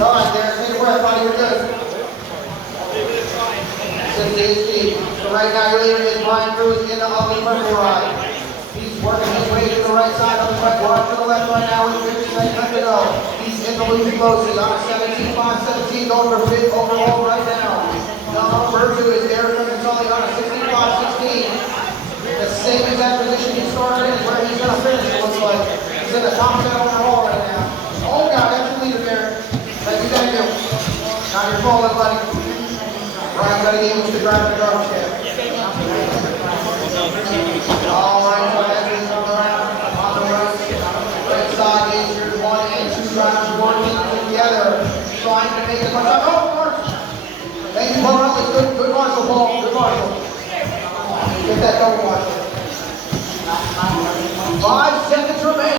All right, there. Take a breath, buddy. You're good. 68 feet. So right now your leader is Brian Cruz in the ugly purple ride. He's working his way to the right side of the right, watch to the left right now with 50 seconds left to go. He's in the loop closely on a 17.517 going for fifth overall right now. Number 2 is Eric on a 16.516. The same exact position he started in is where he's going to finish, it looks like. He's in the top 10 overall right now. Oh God, that's your leader there. Thank you. Now you're falling, buddy. Brian got to get used to driving the garbage can. All right, so as we come around on the right side is your 1 and 2 drivers working together, trying to make the punch out. Oh, Marshall! Thank you, Paul. Good Marshall, Paul. Good Marshall. Get that double, Marshall. 5 seconds remaining.